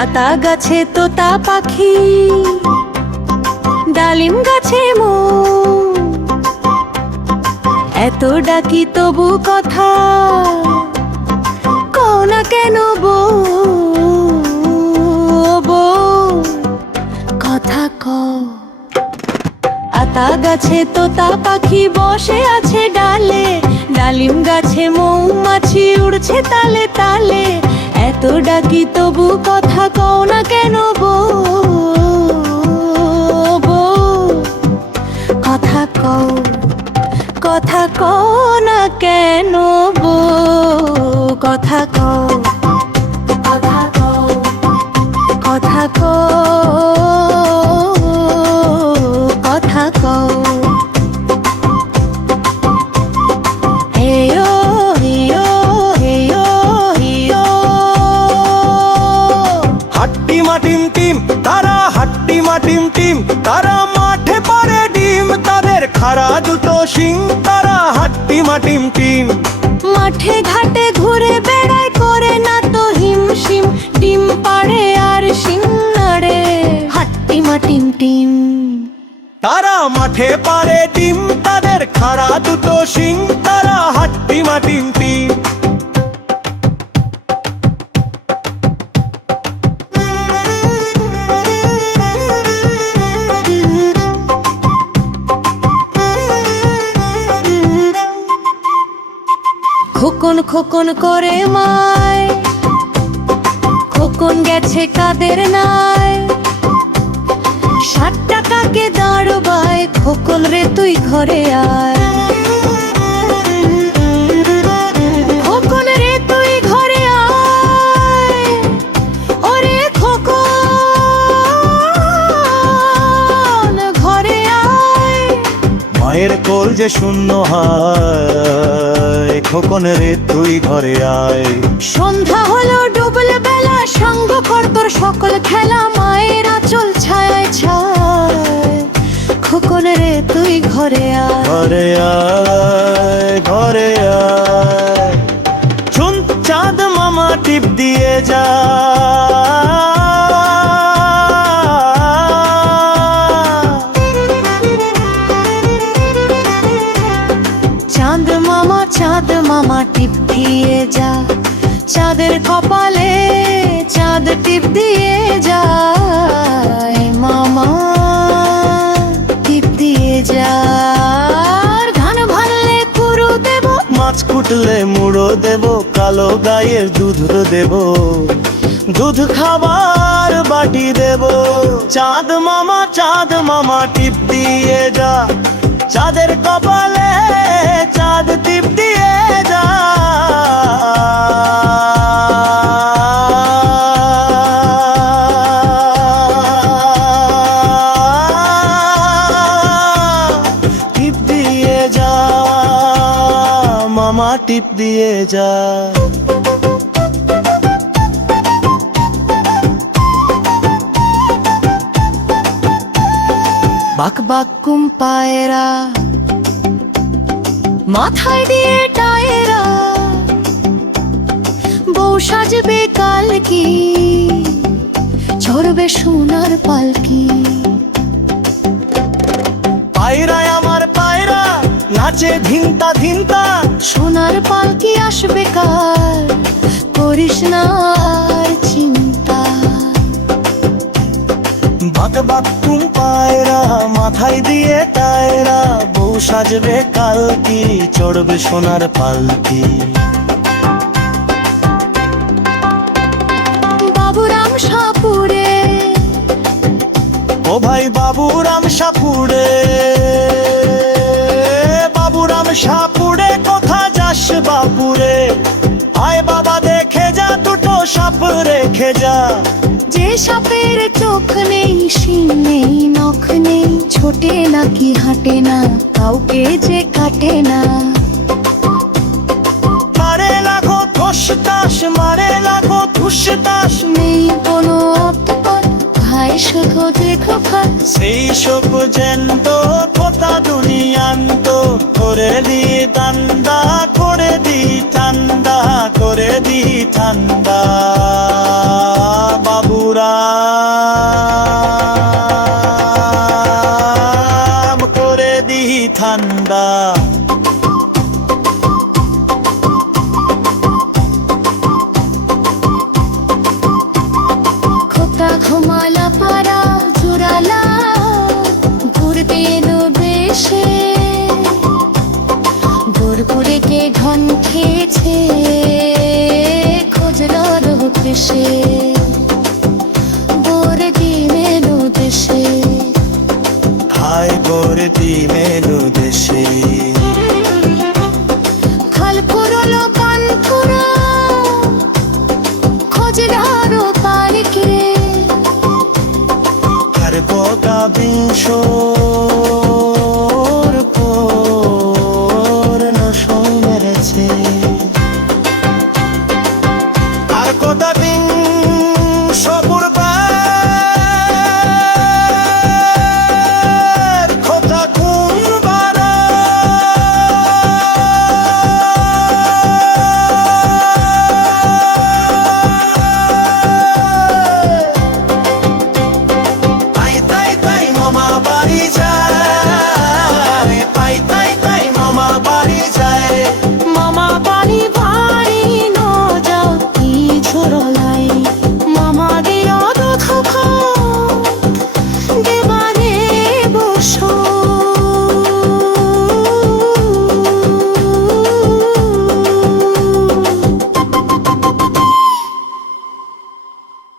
আতা গাছে তোতা পাখি, ডালিম গাছে মৌ, এত ডাকি তবু কথা কও না কেন বউ, বউ কথা কও। আতা গাছে তোতা পাখি বসে আছে ডালে, ডালিম গাছে মৌমাছি উড়ছে তালে তালে, এত ডাকি তবু কথা কও না কেন বউ, বউ কথা কও, কথা কও না কেন বউ, কথা কও, কথা কও, কথা কও, কথা কও। হেয়ো হেয়ো হেয়ো হেয়ো, হাট্টিমা টিম টিম তারা, হাট্টিমা টিম টিম তারা, মাঠে পারে ডিম তাদের খাড়া দুটো শিং তারা, হাট্টিমা টিম টিম। মাঠে ঘাটে ঘুরে বেড়ায় করে না তো হিমশিম, ডিম পাড়ে আর শিং নাড়ে, হাট্টিমা টিম টিম। তারা মাঠে পারে ডিম তাদের খাড়া দুটো শিং তারা, হাট্টিমা টিম টিম। খোকন খোকন করে মায়, খোকন গেছে কাদের নাই, 60 টাকাকে দাঁড়বায়, খোকন রে তুই ঘরে আয়, খোকন রে তুই ঘরে আয়, ওরে খোকন ঘরে আয়। মায়ের কোল যে শূন্য হয়, খোকন রে তুই ঘরে আয়। সন্ধ্যা হলো ডুবলে বেলা, সঙ্গ কর তোর সকল খেলা, মায়ের আঁচল ছায় ছায়, খোকন রে তুই ঘরে আয়, ঘরে আয়, ঘরে আয়। শুন চাঁদ মামা টিপ দিয়ে যা, চাঁদ মামা টিপ দিয়ে যা, চাঁদের কপালে চাঁদ টিপ দিয়ে যায়, মামা টিপ দিয়ে যা। ধান ভাললে কুরু দেব, মাছ কুটলে মুড়ো দেব, কালো গায়ের দুধ দেব, দুধ খাবার বাটি দেব। চাঁদ মামা টিপ দিয়ে যা, চাঁদের কপালে চাঁদ টিপ দিয়ে যা। টিপ দিয়ে যা মামা, টিপ দিয়ে যা। বাক বাক কুম পায়রা, মাথায় দিয়ে টায়রা, বউ সাজবে কাল কি, চড়বে সোনার পালকি। পায়রায় আমার পায়রা নাচে ধিনতা ধিনতা, সোনার পালকি আসবে কাল, করিস না আর চিন্তা। বাক বাক তুম পায়রা, মাথায় দিয়ে টায়রা, বউ সাজবে কালকি, চড়বে সোনার পালকি। বাবুরাম সাপুরে, ও ভাই বাবুরাম সাপুরে, বাবুরাম সাপুরে কোথা যাস বাপুরে, আয় বাবা দেখে যা দুটো সাপ রেখে যা। যে সাপের চোখ নেই, শিং নেই, নখ নেই, ছোটে নাকি হাঁটে না, কাউকে যে কাটে না। মারে লাগো ঠোস তাস, মারে লাগো ঠুস তাস, নেই কোনো অপপথ, ভাই শুধু দেখো ফাঁক। সেই সব জ্যান্ত কথা দুনিয়ান্ত, করে দি ঠান্ডা, করে দি ঠান্ডা, করে দি ঠান্ডা। বাবু ডিমেরু দেশে খাল ফুরলো কান ফুরা খোঁজগারো পার্কে আর বগা বিংশ